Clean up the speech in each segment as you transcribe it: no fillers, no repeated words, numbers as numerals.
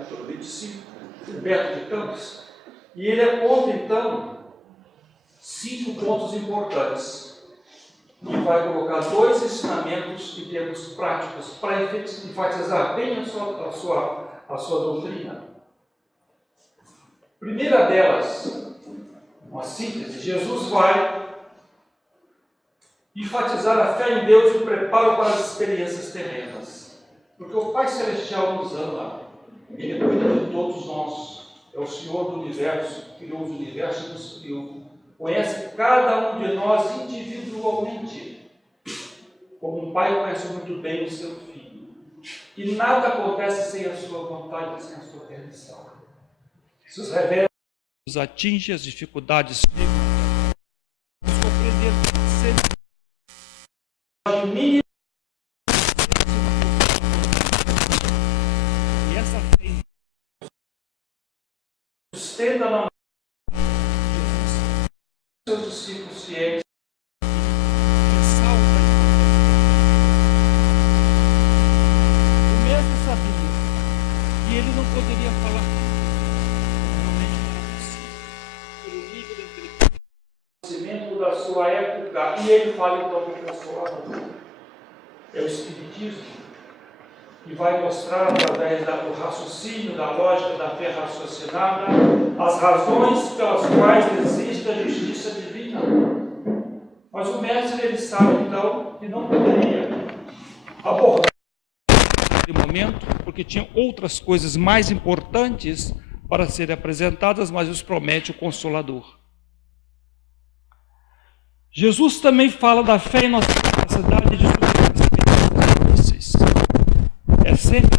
capítulo 25, Humberto de Campos, e ele aponta, então, 5 pontos importantes. E vai colocar 2 ensinamentos em termos práticos para enfatizar bem a sua doutrina. Primeira delas, uma síntese: Jesus vai enfatizar a fé em Deus e o preparo para as experiências terrenas. Porque o Pai Celestial nos ama, Ele cuida de todos nós, é o Senhor do Universo, criou o universo e nos criou. Conhece cada um de nós individualmente, como um pai conhece muito bem o seu filho. E nada acontece sem a sua vontade, sem a sua permissão. Isso revela, nos atinge as dificuldades, nos compreender sempre. E essa fé sustenta na seus discípulos fiéis, ressalta o mesmo sabia que ele não poderia falar realmente pelo nível de conhecimento da sua época, e ele fala então do Consolador. É o Espiritismo que vai mostrar, através do raciocínio, da lógica da fé raciocinada, as razões pelas quais existe a justiça divina. Mas o mestre, ele sabe então que não poderia abordar naquele momento, porque tinha outras coisas mais importantes para serem apresentadas, mas os promete o Consolador. Jesus também fala da fé em nossa capacidade de superar as experiências. É sempre,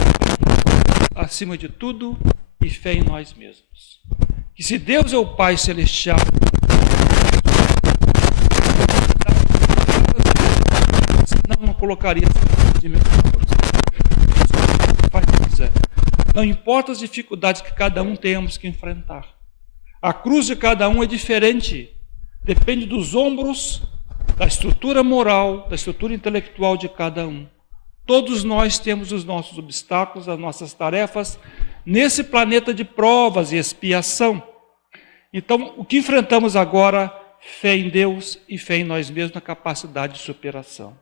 acima de tudo, e fé em nós mesmos. Que se Deus é o Pai Celestial, senão não colocaria de meus faz o que quiser. Não importa as dificuldades que cada um tenhamos que enfrentar. A cruz de cada um é diferente. Depende dos ombros, da estrutura moral, da estrutura intelectual de cada um. Todos nós temos os nossos obstáculos, as nossas tarefas, nesse planeta de provas e expiação. Então, o que enfrentamos agora? Fé em Deus e fé em nós mesmos, na capacidade de superação.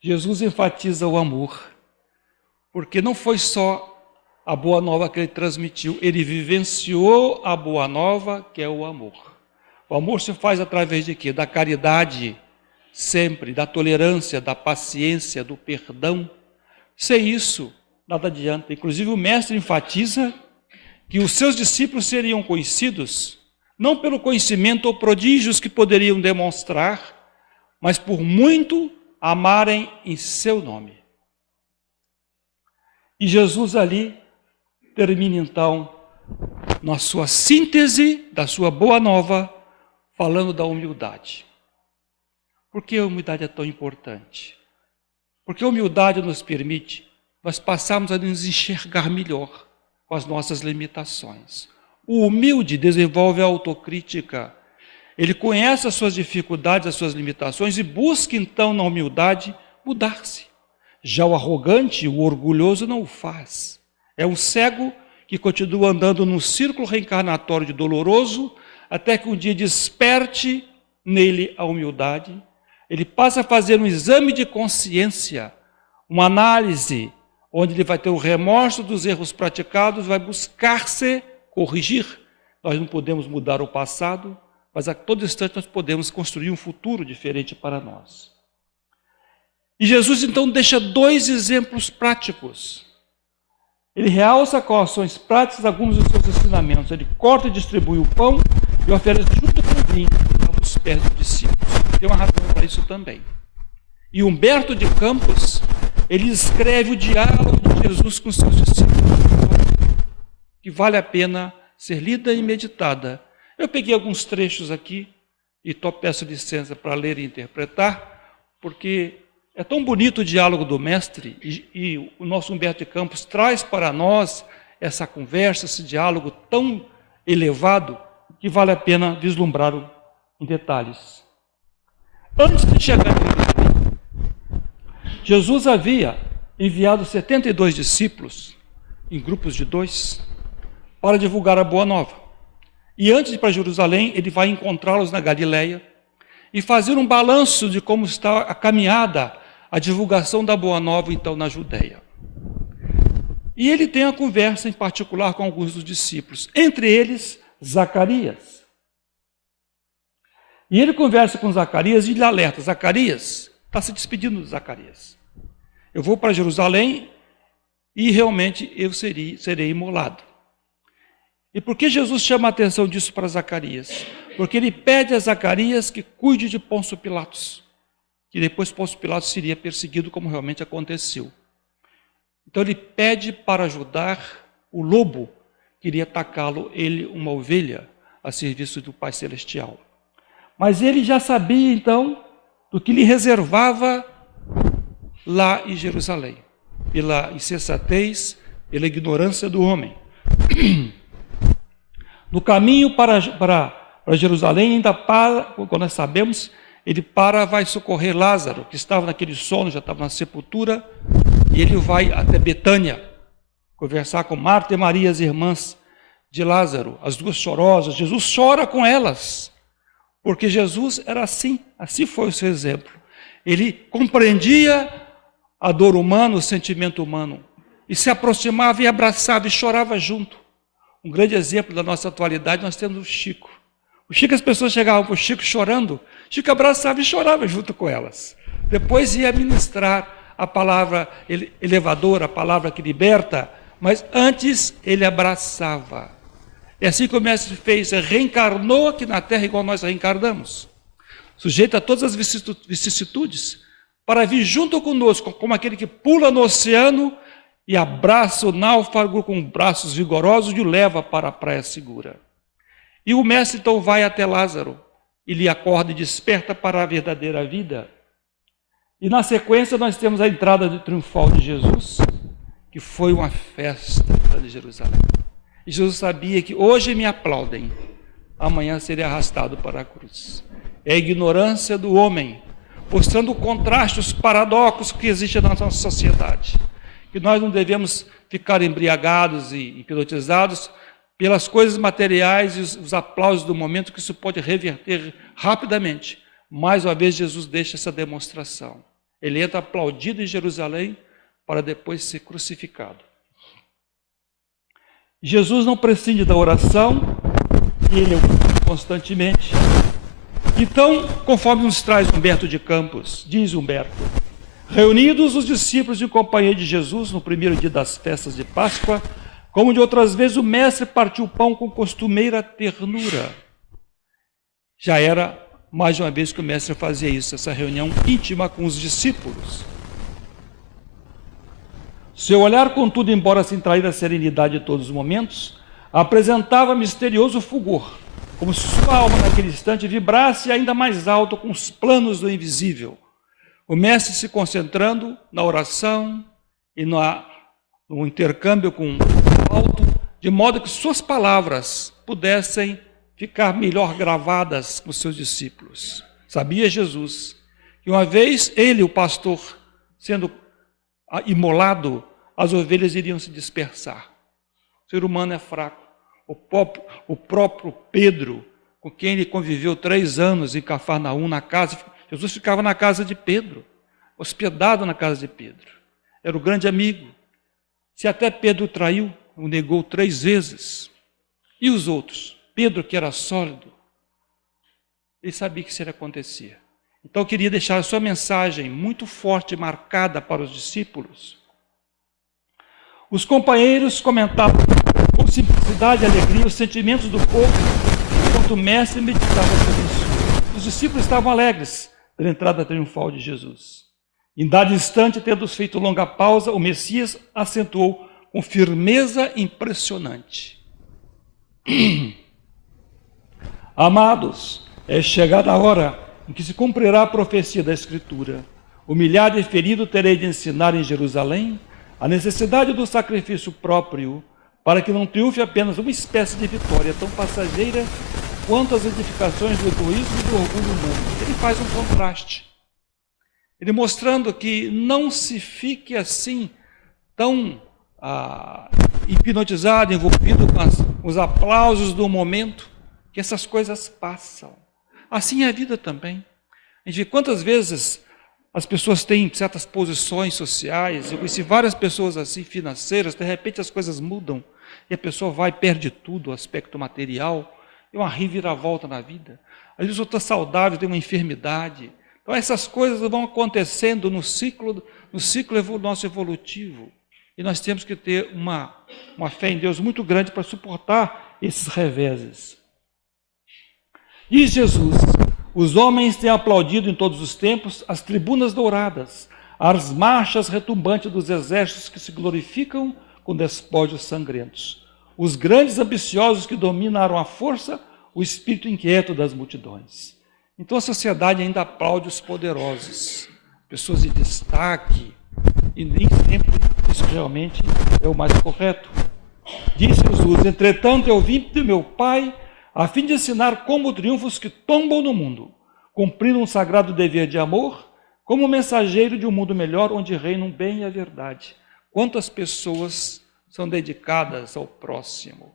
Jesus enfatiza o amor, porque não foi só a boa nova que ele transmitiu, ele vivenciou a boa nova, que é o amor. O amor se faz através de quê? Da caridade, sempre, da tolerância, da paciência, do perdão. Sem isso, nada adianta. Inclusive o mestre enfatiza que os seus discípulos seriam conhecidos, não pelo conhecimento ou prodígios que poderiam demonstrar, mas por muito amarem em seu nome. E Jesus ali termina então, na sua síntese da sua boa nova, falando da humildade. Por que a humildade é tão importante? Porque a humildade nos permite nós passarmos a nos enxergar melhor com as nossas limitações. O humilde desenvolve a autocrítica. Ele conhece as suas dificuldades, as suas limitações e busca então na humildade mudar-se. Já o arrogante, o orgulhoso não o faz. É um cego que continua andando num círculo reencarnatório de doloroso, até que um dia desperte nele a humildade. Ele passa a fazer um exame de consciência, uma análise, onde ele vai ter o remorso dos erros praticados, vai buscar-se corrigir. Nós não podemos mudar o passado, mas a todo instante nós podemos construir um futuro diferente para nós. E Jesus então deixa 2 exemplos práticos. Ele realça com ações práticas alguns dos seus ensinamentos. Ele corta e distribui o pão e oferece junto com o vinho aos pés dos discípulos. Tem uma razão para isso também. E Humberto de Campos, ele escreve o diálogo de Jesus com seus discípulos, que vale a pena ser lida e meditada. Eu peguei alguns trechos aqui e peço licença para ler e interpretar, porque é tão bonito o diálogo do mestre e o nosso Humberto de Campos traz para nós essa conversa, esse diálogo tão elevado, que vale a pena vislumbrá-lo em detalhes. Antes de chegar em Jerusalém, Jesus havia enviado 72 discípulos, em grupos de 2, para divulgar a Boa Nova. E antes de ir para Jerusalém, ele vai encontrá-los na Galileia e fazer um balanço de como está a caminhada, a divulgação da Boa Nova, então, na Judéia. E ele tem uma conversa em particular com alguns dos discípulos, entre eles, Zacarias. E ele conversa com Zacarias e lhe alerta: Zacarias, está se despedindo de Zacarias. Eu vou para Jerusalém e realmente eu serei imolado. E por que Jesus chama a atenção disso para Zacarias? Porque ele pede a Zacarias que cuide de Pôncio Pilatos, que depois Pôncio Pilatos seria perseguido, como realmente aconteceu. Então ele pede para ajudar o lobo que iria atacá-lo, ele, uma ovelha, a serviço do Pai Celestial. Mas ele já sabia, então, do que lhe reservava lá em Jerusalém, pela insensatez, pela ignorância do homem. No caminho para Jerusalém, ainda para, como nós sabemos, ele vai socorrer Lázaro, que estava naquele sono, já estava na sepultura, e ele vai até Betânia, conversar com Marta e Maria, as irmãs de Lázaro, as duas chorosas. Jesus chora com elas, porque Jesus era assim foi o seu exemplo. Ele compreendia a dor humana, o sentimento humano, e se aproximava e abraçava e chorava junto. Um grande exemplo da nossa atualidade, nós temos o Chico. O Chico, as pessoas chegavam para o Chico chorando, Chico abraçava e chorava junto com elas. Depois ia ministrar a palavra elevadora, a palavra que liberta, mas antes ele abraçava. É assim que o Mestre fez, reencarnou aqui na Terra igual nós reencarnamos, sujeito a todas as vicissitudes, para vir junto conosco, como aquele que pula no oceano e abraça o náufrago com braços vigorosos e o leva para a praia segura. E o Mestre então vai até Lázaro, e lhe acorda e desperta para a verdadeira vida. E na sequência nós temos a entrada triunfal de Jesus, que foi uma festa de Jerusalém. E Jesus sabia que hoje me aplaudem, amanhã serei arrastado para a cruz. É a ignorância do homem, mostrando o contraste, os paradoxos que existem na nossa sociedade. Que nós não devemos ficar embriagados e hipnotizados pelas coisas materiais e os aplausos do momento, que isso pode reverter rapidamente. Mais uma vez, Jesus deixa essa demonstração. Ele entra aplaudido em Jerusalém para depois ser crucificado. Jesus não prescinde da oração, e ele constantemente. Então, conforme nos traz Humberto de Campos, diz Humberto: reunidos os discípulos de companhia de Jesus no primeiro dia das festas de Páscoa, como de outras vezes, o Mestre partiu o pão com costumeira ternura. Já era mais de uma vez que o Mestre fazia isso, essa reunião íntima com os discípulos. Seu olhar, contudo, embora se trair a serenidade de todos os momentos, apresentava misterioso fulgor, como se sua alma naquele instante vibrasse ainda mais alto com os planos do invisível. O Mestre se concentrando na oração e no intercâmbio com o alto, de modo que suas palavras pudessem ficar melhor gravadas com seus discípulos. Sabia Jesus que uma vez ele, o pastor, sendo imolado, as ovelhas iriam se dispersar. O ser humano é fraco. O próprio Pedro, com quem ele conviveu 3 anos em Cafarnaum, na casa, Jesus ficava na casa de Pedro, hospedado na casa de Pedro. Era o grande amigo. Se até Pedro traiu, o negou 3 vezes. E os outros? Pedro, que era sólido, ele sabia que isso ia acontecer. Então eu queria deixar a sua mensagem muito forte, marcada para os discípulos. Os companheiros comentavam com simplicidade e alegria os sentimentos do povo, enquanto o Mestre meditava sobre isso. Os discípulos estavam alegres pela entrada triunfal de Jesus. Em dado instante, tendo feito longa pausa, o Messias acentuou com firmeza impressionante: amados, é chegada a hora em que se cumprirá a profecia da Escritura. Humilhado e ferido terei de ensinar em Jerusalém a necessidade do sacrifício próprio, para que não triunfe apenas uma espécie de vitória tão passageira quanto as edificações do egoísmo e do orgulho humano. Ele faz um contraste. Ele mostrando que não se fique assim tão hipnotizado, envolvido com os aplausos do momento, que essas coisas passam. Assim é a vida também. A gente vê quantas vezes as pessoas têm certas posições sociais, eu conheci várias pessoas assim, financeiras, de repente as coisas mudam, e a pessoa vai e perde tudo, o aspecto material, é uma reviravolta na vida. Às vezes outra saudável tem uma enfermidade. Então essas coisas vão acontecendo no ciclo nosso evolutivo. E nós temos que ter uma fé em Deus muito grande para suportar esses reveses. Diz Jesus: os homens têm aplaudido em todos os tempos as tribunas douradas, as marchas retumbantes dos exércitos que se glorificam com despojos sangrentos. Os grandes ambiciosos que dominaram a força, o espírito inquieto das multidões. Então a sociedade ainda aplaude os poderosos, pessoas de destaque, e nem sempre isso realmente é o mais correto. Diz Jesus: entretanto eu vim de meu Pai a fim de ensinar como triunfos que tombam no mundo, cumprindo um sagrado dever de amor, como mensageiro de um mundo melhor, onde reinam o bem e a verdade. Quantas pessoas são dedicadas ao próximo?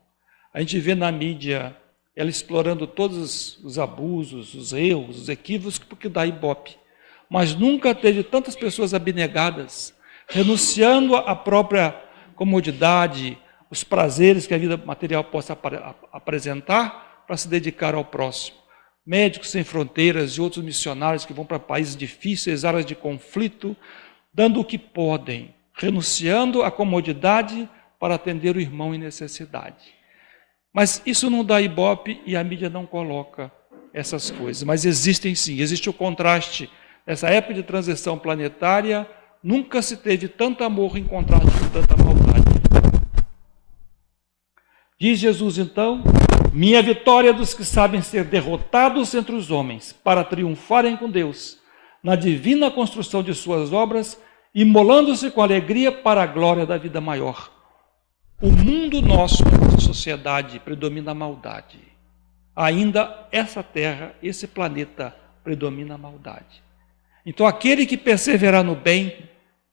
A gente vê na mídia ela explorando todos os abusos, os erros, os equívocos, porque dá ibope. Mas nunca teve tantas pessoas abnegadas, renunciando à própria comodidade, os prazeres que a vida material possa apresentar, para se dedicar ao próximo. Médicos Sem Fronteiras e outros missionários que vão para países difíceis, áreas de conflito, dando o que podem, renunciando à comodidade para atender o irmão em necessidade. Mas isso não dá ibope e a mídia não coloca essas coisas. Mas existem sim, existe o contraste. Nessa época de transição planetária, nunca se teve tanto amor em contraste com tanta maldade. Diz Jesus então: minha vitória dos que sabem ser derrotados entre os homens, para triunfarem com Deus, na divina construção de suas obras, imolando-se com alegria para a glória da vida maior. O mundo nosso, a sociedade, predomina a maldade. Ainda essa terra, esse planeta, predomina a maldade. Então aquele que perseverar no bem,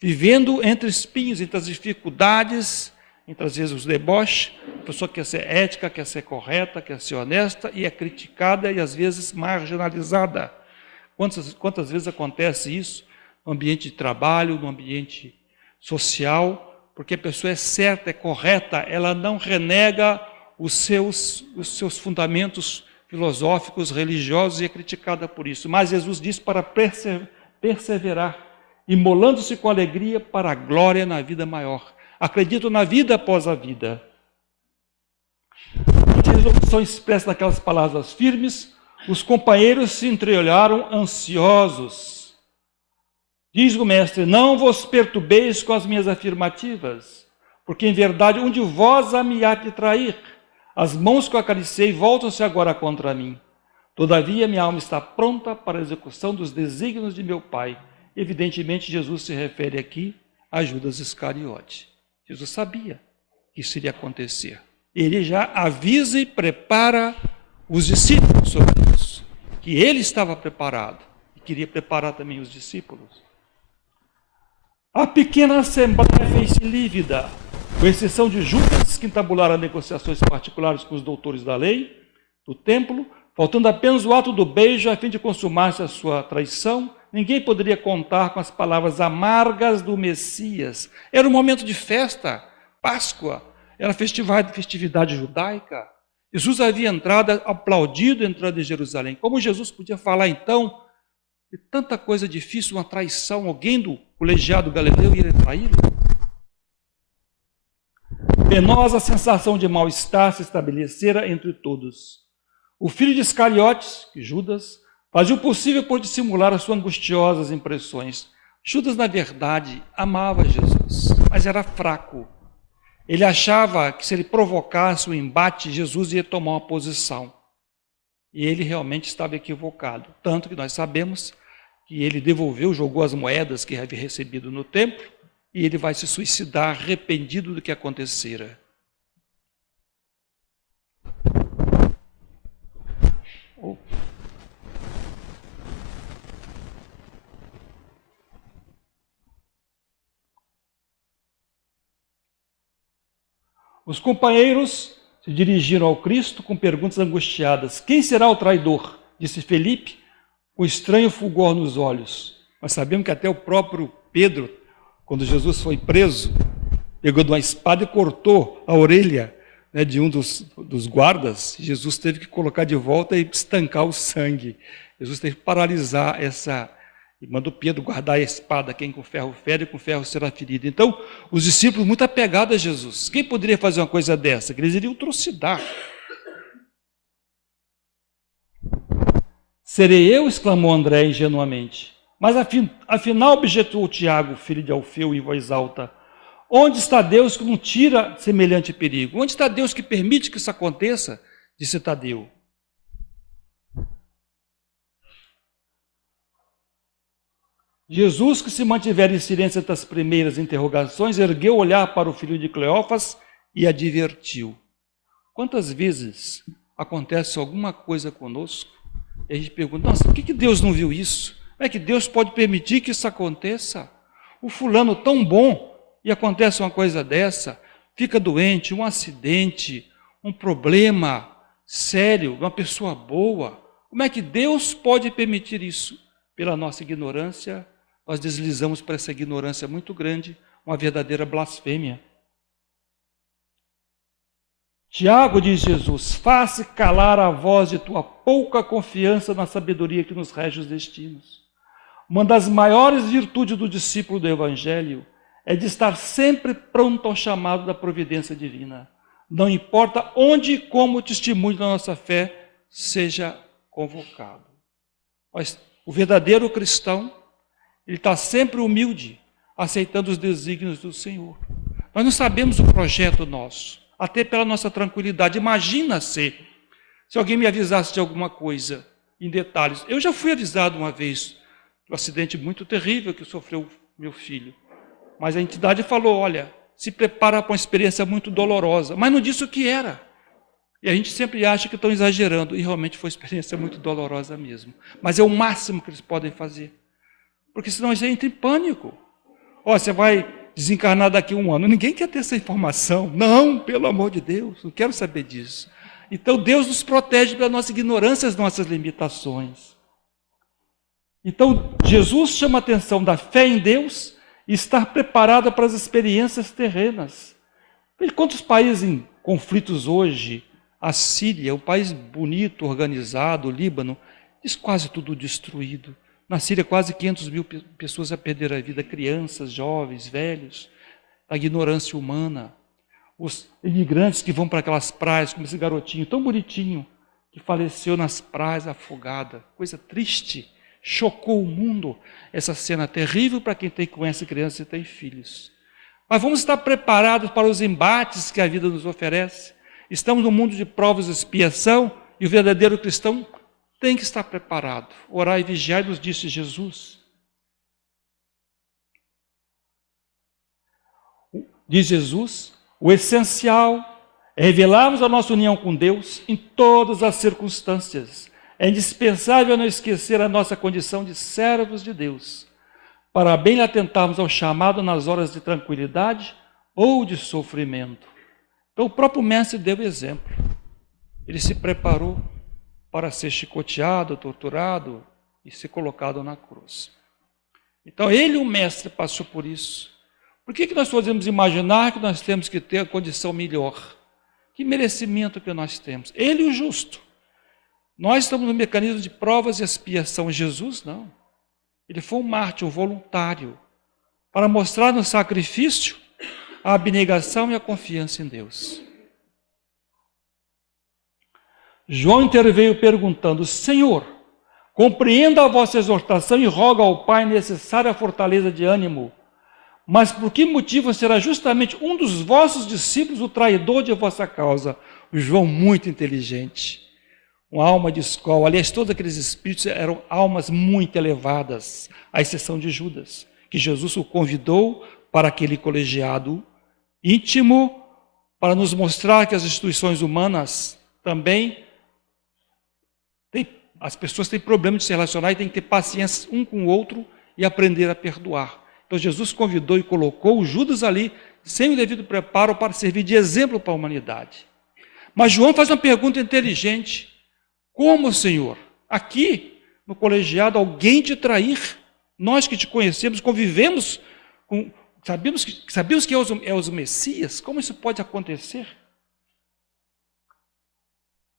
vivendo entre espinhos, entre as dificuldades, entre às vezes os deboches, a pessoa quer ser ética, quer ser correta, quer ser honesta, e é criticada e às vezes marginalizada. Quantas vezes acontece isso no ambiente de trabalho, no ambiente social, porque a pessoa é certa, é correta, ela não renega os seus fundamentos filosóficos, religiosos, e é criticada por isso. Mas Jesus diz para perseverar, imolando-se com alegria para a glória na vida maior. Acredito na vida após a vida. A resolução expressa naquelas palavras firmes, os companheiros se entreolharam ansiosos. Diz o mestre: não vos perturbeis com as minhas afirmativas, porque em verdade um de vós a me há de trair. As mãos que eu acariciei voltam-se agora contra mim. Todavia minha alma está pronta para a execução dos desígnios de meu Pai. Evidentemente Jesus se refere aqui a Judas Iscariote. Jesus sabia que isso iria acontecer. Ele já avisa e prepara os discípulos sobre isso, que ele estava preparado e queria preparar também os discípulos. A pequena assembleia fez-se lívida, com exceção de Judas, que entabularam negociações particulares com os doutores da lei, do templo, faltando apenas o ato do beijo a fim de consumar-se a sua traição. Ninguém poderia contar com as palavras amargas do Messias. Era um momento de festa, Páscoa, era festividade judaica. Jesus havia entrado, aplaudido a entrada em Jerusalém. Como Jesus podia falar então de tanta coisa difícil, uma traição, alguém do colegiado galileu ia traí-lo? Penosa sensação de mal-estar se estabelecera entre todos. O filho de Iscariotes, Judas, fazia o possível por dissimular as suas angustiosas impressões. Judas, na verdade, amava Jesus, mas era fraco. Ele achava que se ele provocasse o embate, Jesus ia tomar uma posição. E ele realmente estava equivocado. Tanto que nós sabemos que ele devolveu, jogou as moedas que havia recebido no templo, e ele vai se suicidar arrependido do que acontecera. Os companheiros se dirigiram ao Cristo com perguntas angustiadas. Quem será o traidor? Disse Felipe, com estranho fulgor nos olhos. Nós sabemos que até o próprio Pedro, quando Jesus foi preso, pegou de uma espada e cortou a orelha, né, de um dos guardas. Jesus teve que colocar de volta e estancar o sangue. Jesus teve que paralisar e mandou Pedro guardar a espada. Quem com ferro fere, com ferro será ferido. Então, os discípulos muito apegados a Jesus. Quem poderia fazer uma coisa dessa? Que eles iriam trucidar. Serei eu, exclamou André ingenuamente. Mas afinal objetou Tiago, filho de Alfeu, em voz alta. Onde está Deus que não tira semelhante perigo? Onde está Deus que permite que isso aconteça? Disse Tadeu. Jesus, que se mantivera em silêncio entre as primeiras interrogações, ergueu o olhar para o filho de Cleófas e advertiu. Quantas vezes acontece alguma coisa conosco e a gente pergunta, nossa, por que Deus não viu isso? Como é que Deus pode permitir que isso aconteça? O fulano tão bom e acontece uma coisa dessa, fica doente, um acidente, um problema sério, uma pessoa boa. Como é que Deus pode permitir isso? Pela nossa ignorância, nós deslizamos para essa ignorância muito grande, uma verdadeira blasfêmia. Tiago, diz Jesus, faz calar a voz de tua pouca confiança na sabedoria que nos rege os destinos. Uma das maiores virtudes do discípulo do Evangelho é de estar sempre pronto ao chamado da providência divina. Não importa onde e como o testemunho da nossa fé seja convocado. Mas o verdadeiro cristão, ele está sempre humilde, aceitando os desígnios do Senhor. Nós não sabemos o projeto nosso, até pela nossa tranquilidade. Imagina se alguém me avisasse de alguma coisa em detalhes. Eu já fui avisado uma vez de um acidente muito terrível que sofreu meu filho. Mas a entidade falou, olha, se prepara para uma experiência muito dolorosa. Mas não disse o que era. E a gente sempre acha que estão exagerando. E realmente foi uma experiência muito dolorosa mesmo. Mas é o máximo que eles podem fazer. Porque senão a gente entra em pânico. Ó, você vai desencarnar daqui a 1 ano. Ninguém quer ter essa informação. Não, pelo amor de Deus, não quero saber disso. Então Deus nos protege pela nossa ignorância, as nossas limitações. Então Jesus chama a atenção da fé em Deus e estar preparada para as experiências terrenas. Veja quantos países em conflitos hoje, a Síria, um país bonito, organizado, o Líbano, isso quase tudo destruído. Na Síria, quase 500 mil pessoas a perder a vida, crianças, jovens, velhos, a ignorância humana. Os imigrantes que vão para aquelas praias, como esse garotinho tão bonitinho, que faleceu nas praias afogada. Coisa triste, chocou o mundo. Essa cena terrível para quem conhece crianças e tem filhos. Mas vamos estar preparados para os embates que a vida nos oferece. Estamos num mundo de provas e expiação, e o verdadeiro cristão tem que estar preparado. Orar e vigiar, nos disse Jesus. Diz Jesus, o essencial é revelarmos a nossa união com Deus em todas as circunstâncias. É indispensável não esquecer a nossa condição de servos de Deus, para bem atentarmos ao chamado nas horas de tranquilidade ou de sofrimento. Então o próprio mestre deu exemplo. Ele se preparou para ser chicoteado, torturado e ser colocado na cruz. Então ele, o mestre, passou por isso. Por que nós podemos imaginar que nós temos que ter a condição melhor? Que merecimento que nós temos? Ele, o justo. Nós estamos no mecanismo de provas e expiação. Jesus, não. Ele foi um mártir, um voluntário, para mostrar no sacrifício a abnegação e a confiança em Deus. João interveio perguntando, Senhor, compreenda a vossa exortação e roga ao Pai necessária fortaleza de ânimo, mas por que motivo será justamente um dos vossos discípulos o traidor de vossa causa? O João muito inteligente, uma alma de escola. Aliás, todos aqueles espíritos eram almas muito elevadas, à exceção de Judas, que Jesus o convidou para aquele colegiado íntimo, para nos mostrar que as instituições humanas também as pessoas têm problema de se relacionar e têm que ter paciência um com o outro e aprender a perdoar. Então Jesus convidou e colocou o Judas ali, sem o devido preparo para servir de exemplo para a humanidade. Mas João faz uma pergunta inteligente. Como, Senhor? Aqui, no colegiado, alguém te trair? Nós que te conhecemos, convivemos, sabemos que é o Messias, como isso pode acontecer?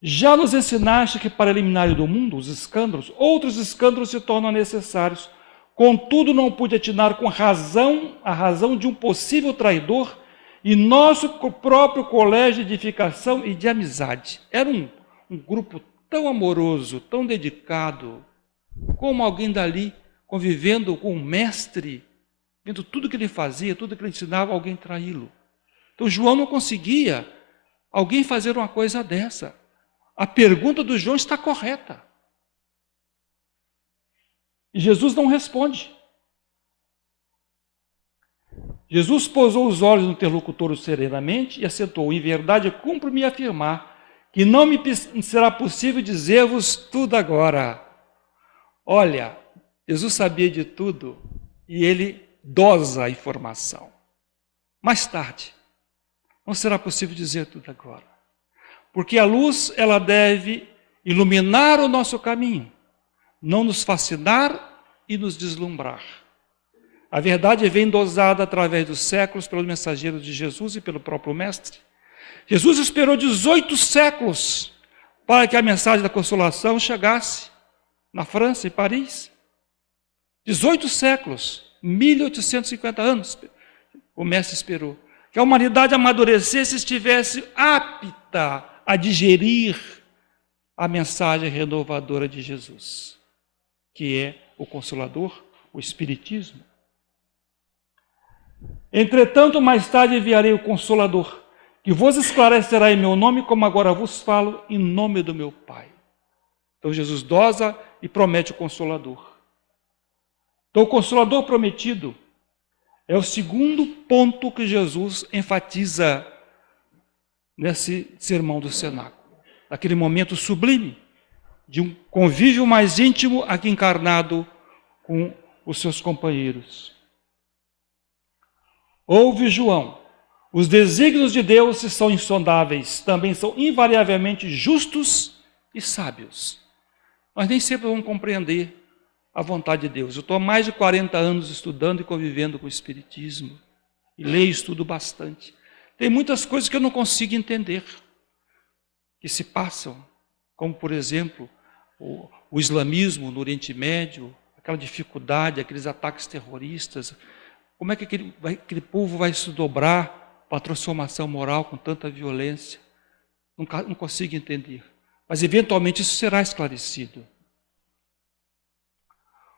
Já nos ensinaste que para eliminar do mundo os escândalos, outros escândalos se tornam necessários. Contudo, não pude atinar com a razão de um possível traidor e nosso próprio colégio de edificação e de amizade. Era um grupo tão amoroso, tão dedicado, como alguém dali convivendo com um mestre, vendo tudo que ele fazia, tudo que ele ensinava, alguém traí-lo. Então João não conseguia alguém fazer uma coisa dessa. A pergunta do João está correta. E Jesus não responde. Jesus pousou os olhos no interlocutor serenamente e assentou: em verdade, cumpre-me afirmar que não me será possível dizer-vos tudo agora. Olha, Jesus sabia de tudo e ele dosa a informação. Mais tarde, não será possível dizer tudo agora. Porque a luz, ela deve iluminar o nosso caminho, não nos fascinar e nos deslumbrar. A verdade vem dosada através dos séculos pelos mensageiros de Jesus e pelo próprio Mestre. Jesus esperou 18 séculos para que a mensagem da consolação chegasse na França, em Paris. 18 séculos, 1850 anos, o Mestre esperou. Que a humanidade amadurecesse e estivesse apta a digerir a mensagem renovadora de Jesus, que é o Consolador, o Espiritismo. Entretanto, mais tarde enviarei o Consolador, que vos esclarecerá em meu nome, como agora vos falo, em nome do meu Pai. Então Jesus dosa e promete o Consolador. Então o Consolador prometido é o segundo ponto que Jesus enfatiza nesse sermão do cenáculo. Naquele momento sublime de um convívio mais íntimo aqui encarnado com os seus companheiros. Ouve, João, os desígnios de Deus, se são insondáveis, também são invariavelmente justos e sábios. Nós nem sempre vamos compreender a vontade de Deus. Eu estou há mais de 40 anos estudando e convivendo com o Espiritismo. E leio e estudo bastante. Tem muitas coisas que eu não consigo entender, que se passam, como, por exemplo, o islamismo no Oriente Médio, aquela dificuldade, aqueles ataques terroristas. Como é que aquele povo vai se dobrar para a transformação moral com tanta violência? Não consigo entender. Mas, eventualmente, isso será esclarecido.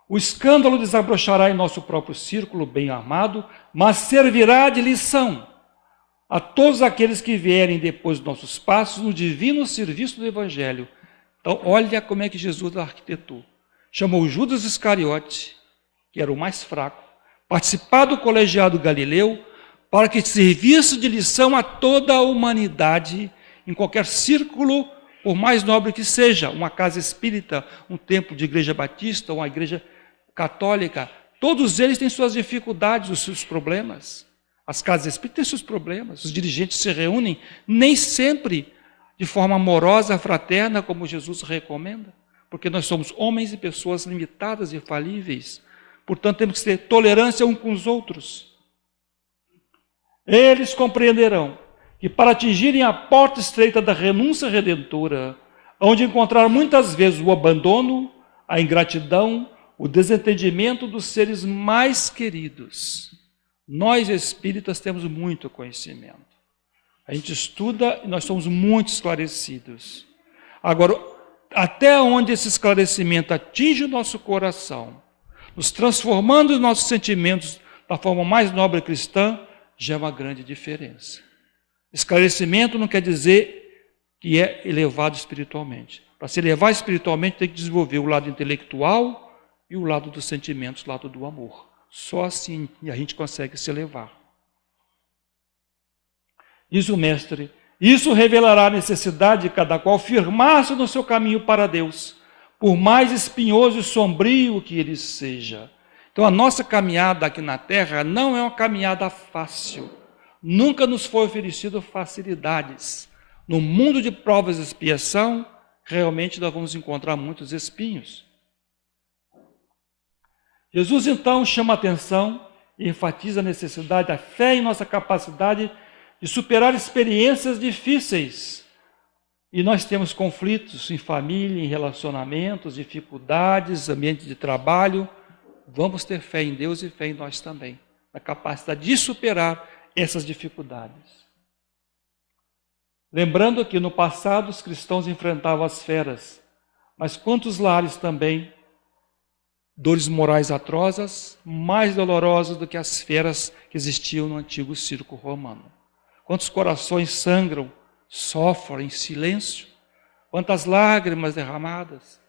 O escândalo desabrochará em nosso próprio círculo bem armado, mas servirá de lição a todos aqueles que vierem depois dos nossos passos no divino serviço do Evangelho. Então, olha como é que Jesus arquitetou. Chamou Judas Iscariote, que era o mais fraco, participar do colegiado Galileu, para que servisse de lição a toda a humanidade, em qualquer círculo, por mais nobre que seja, uma casa espírita, um templo de igreja batista, uma igreja católica, todos eles têm suas dificuldades, os seus problemas. As casas espíritas têm seus problemas, os dirigentes se reúnem, nem sempre de forma amorosa, fraterna, como Jesus recomenda, porque nós somos homens e pessoas limitadas e falíveis. Portanto, temos que ter tolerância uns com os outros. Eles compreenderão que para atingirem a porta estreita da renúncia redentora, onde encontrar muitas vezes o abandono, a ingratidão, o desentendimento dos seres mais queridos, nós espíritas temos muito conhecimento. A gente estuda e nós somos muito esclarecidos. Agora, até onde esse esclarecimento atinge o nosso coração, nos transformando os nossos sentimentos da forma mais nobre cristã, já é uma grande diferença. Esclarecimento não quer dizer que é elevado espiritualmente. Para se elevar espiritualmente, tem que desenvolver o lado intelectual e o lado dos sentimentos, o lado do amor. Só assim a gente consegue se elevar. Diz o Mestre: isso revelará a necessidade de cada qual firmar-se no seu caminho para Deus, por mais espinhoso e sombrio que ele seja. Então, a nossa caminhada aqui na Terra não é uma caminhada fácil. nunca nos foi oferecido facilidades. No mundo de provas e expiação, realmente nós vamos encontrar muitos espinhos. Jesus então chama a atenção e enfatiza a necessidade da fé em nossa capacidade de superar experiências difíceis. E nós temos conflitos em família, em relacionamentos, dificuldades, ambiente de trabalho. Vamos ter fé em Deus e fé em nós também, na capacidade de superar essas dificuldades. Lembrando que no passado os cristãos enfrentavam as feras, mas quantos lares também, dores morais atrozes, mais dolorosas do que as feras que existiam no antigo circo romano. Quantos corações sangram, sofrem em silêncio, quantas lágrimas derramadas.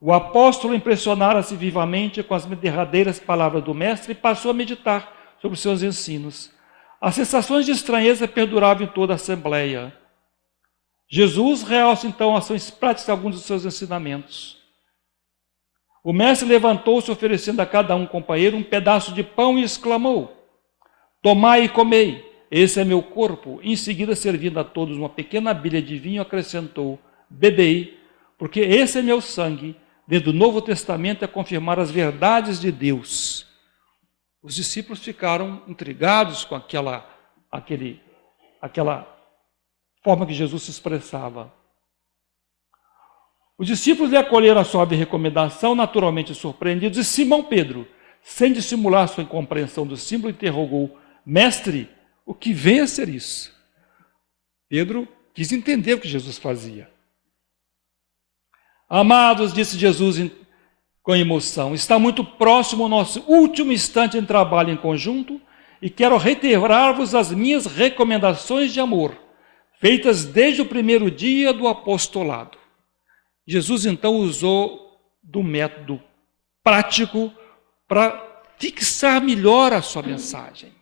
O apóstolo impressionara-se vivamente com as derradeiras palavras do mestre e passou a meditar sobre os seus ensinos. As sensações de estranheza perduravam em toda a assembleia. Jesus realça então ações práticas de alguns dos seus ensinamentos. O mestre levantou-se oferecendo a cada um companheiro um pedaço de pão e exclamou: tomai e comei, esse é meu corpo. Em seguida, servindo a todos uma pequena bilha de vinho, acrescentou: bebei, porque esse é meu sangue, dentro do Novo Testamento, a confirmar as verdades de Deus. Os discípulos ficaram intrigados com aquela forma que Jesus se expressava. Os discípulos lhe acolheram a suave recomendação, naturalmente surpreendidos, e Simão Pedro, sem dissimular sua incompreensão do símbolo, interrogou: mestre, o que vem a ser isso? Pedro quis entender o que Jesus fazia. Amados, disse Jesus com emoção, está muito próximo o nosso último instante em trabalho em conjunto e quero reiterar-vos as minhas recomendações de amor, feitas desde o primeiro dia do apostolado. Jesus então usou do método prático para fixar melhor a sua mensagem.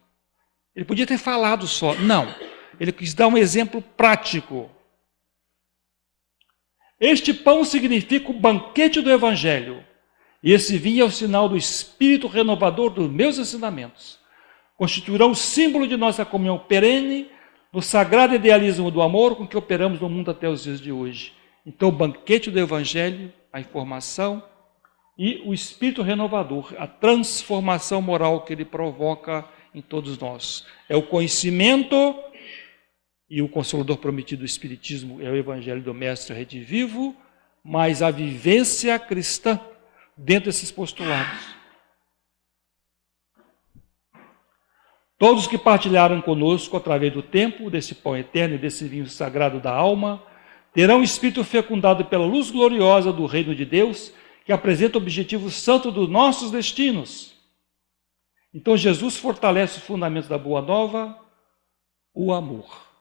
Ele podia ter falado só, não, ele quis dar um exemplo prático. Este pão significa o banquete do Evangelho, e esse vinho é o sinal do Espírito renovador dos meus ensinamentos. Constituirão o símbolo de nossa comunhão perene, no sagrado idealismo do amor com que operamos no mundo até os dias de hoje. Então, o banquete do Evangelho, a informação e o Espírito renovador, a transformação moral que ele provoca em todos nós. É o conhecimento e o Consolador prometido do Espiritismo é o Evangelho do Mestre Redivivo, mas a vivência cristã dentro desses postulados. Todos que partilharam conosco através do tempo, desse pão eterno e desse vinho sagrado da alma, terão o espírito fecundado pela luz gloriosa do reino de Deus, que apresenta o objetivo santo dos nossos destinos. Então Jesus fortalece os fundamentos da Boa Nova, o amor.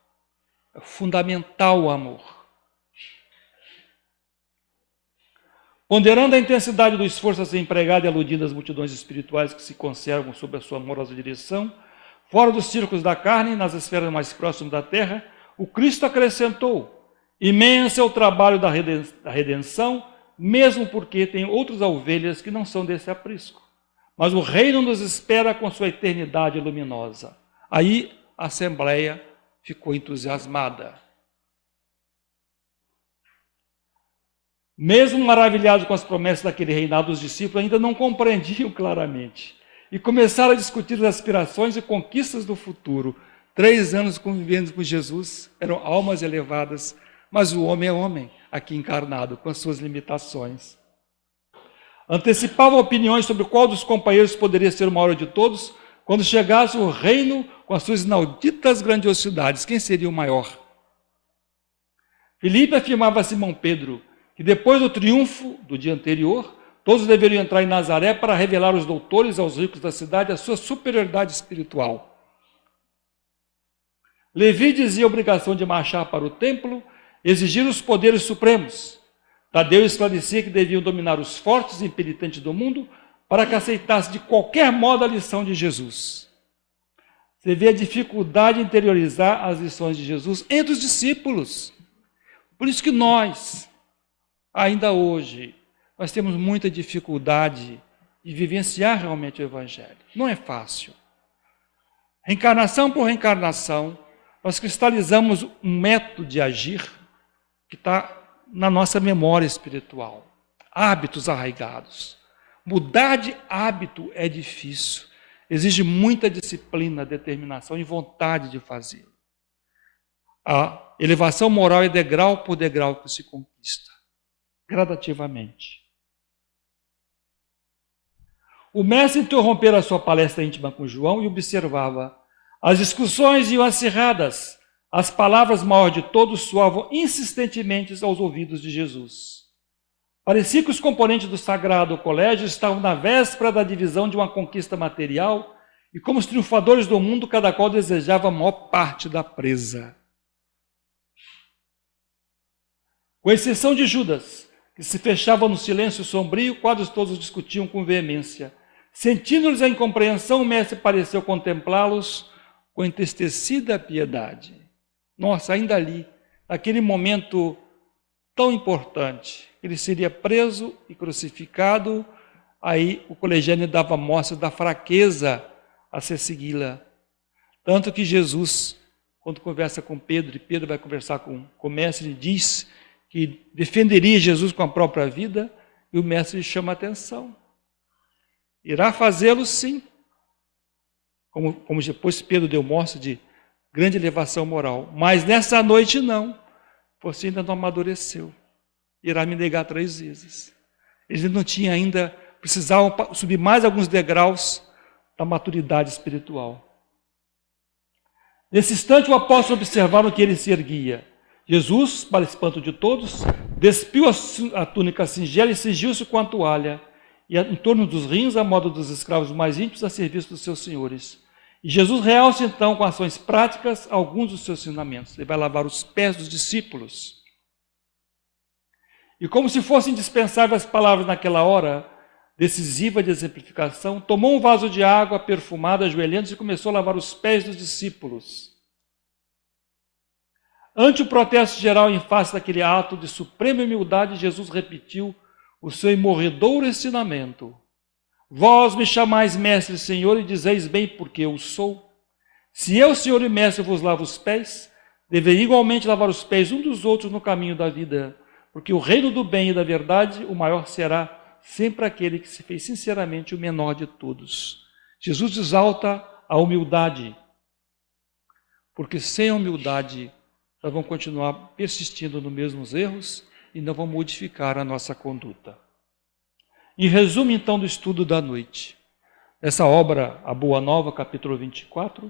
É fundamental o amor. Ponderando a intensidade do esforço a ser empregado e aludindo às multidões espirituais que se conservam sob a sua amorosa direção, fora dos círculos da carne, nas esferas mais próximas da terra, o Cristo acrescentou: imenso é o trabalho da redenção, mesmo porque tem outras ovelhas que não são desse aprisco. Mas o reino nos espera com sua eternidade luminosa. Aí a Assembleia ficou entusiasmada. Mesmo maravilhados com as promessas daquele reinado, os discípulos ainda não compreendiam claramente e começaram a discutir as aspirações e conquistas do futuro. 3 anos convivendo com Jesus, eram almas elevadas, mas o homem é homem, aqui encarnado, com as suas limitações. Antecipavam opiniões sobre qual dos companheiros poderia ser o maior de todos, quando chegasse o reino com as suas inauditas grandiosidades. Quem seria o maior? Filipe afirmava a Simão Pedro que depois do triunfo do dia anterior, todos deveriam entrar em Nazaré para revelar aos doutores e aos ricos da cidade a sua superioridade espiritual. Levi dizia a obrigação de marchar para o templo, exigir os poderes supremos. Tadeu esclarecia que deviam dominar os fortes e impenitentes do mundo para que aceitasse de qualquer modo a lição de Jesus. Você vê a dificuldade de interiorizar as lições de Jesus entre os discípulos. Por isso que nós, ainda hoje, nós temos muita dificuldade de vivenciar realmente o Evangelho. Não é fácil. Reencarnação por reencarnação, nós cristalizamos um método de agir que está na nossa memória espiritual. Hábitos arraigados. Mudar de hábito é difícil. Exige muita disciplina, determinação e vontade de fazer. A elevação moral é degrau por degrau que se conquista, gradativamente. O mestre interrompera a sua palestra íntima com João e observava. As discussões iam acirradas. As palavras maior de todos soavam insistentemente aos ouvidos de Jesus. Parecia que os componentes do sagrado colégio estavam na véspera da divisão de uma conquista material e, como os triunfadores do mundo, cada qual desejava a maior parte da presa. Com exceção de Judas, que se fechava no silêncio sombrio, quase todos discutiam com veemência. Sentindo-lhes a incompreensão, o mestre pareceu contemplá-los com entristecida piedade. Nossa, ainda ali, naquele momento tão importante, ele seria preso e crucificado, aí o colegiano dava mostra da fraqueza a se segui-la. Tanto que Jesus, quando conversa com Pedro, e Pedro vai conversar com o mestre, ele diz que defenderia Jesus com a própria vida, e o mestre lhe chama a atenção. Irá fazê-lo sim, como depois Pedro deu mostra de grande elevação moral, mas nessa noite não, você ainda não amadureceu, irá me negar 3 vezes. Ele não tinha ainda, precisava subir mais alguns degraus da maturidade espiritual. Nesse instante o apóstolo observaram que ele se erguia. Jesus, para espanto de todos, despiu a túnica singela e cingiu-se com a toalha, e em torno dos rins, a moda dos escravos mais íntimos, a serviço dos seus senhores. E Jesus realça então com ações práticas alguns dos seus ensinamentos. Ele vai lavar os pés dos discípulos. E como se fossem indispensáveis as palavras naquela hora decisiva de exemplificação, tomou um vaso de água perfumada, ajoelhando-se, e começou a lavar os pés dos discípulos. Ante o protesto geral em face daquele ato de suprema humildade, Jesus repetiu o seu imorredouro ensinamento. Vós me chamais mestre e senhor e dizeis bem porque eu sou. Se eu, senhor e mestre, vos lavo os pés, deveria igualmente lavar os pés um dos outros no caminho da vida, porque o reino do bem e da verdade, o maior será sempre aquele que se fez sinceramente o menor de todos. Jesus exalta a humildade, porque sem a humildade nós vamos continuar persistindo nos mesmos erros e não vamos modificar a nossa conduta. Em resumo, então, do estudo da noite, essa obra, A Boa Nova, capítulo 24,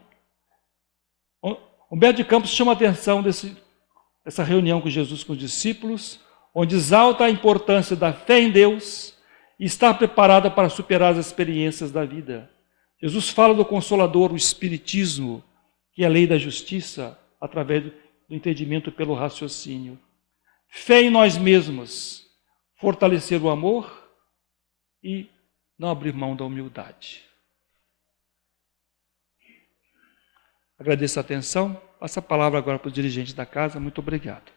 Humberto de Campos chama a atenção dessa reunião com Jesus com os discípulos, onde exalta a importância da fé em Deus e estar preparada para superar as experiências da vida. Jesus fala do Consolador, o Espiritismo, que é a lei da justiça, através do entendimento pelo raciocínio. Fé em nós mesmos, fortalecer o amor e não abrir mão da humildade. Agradeço a atenção. Passo a palavra agora para o dirigente da casa. Muito obrigado.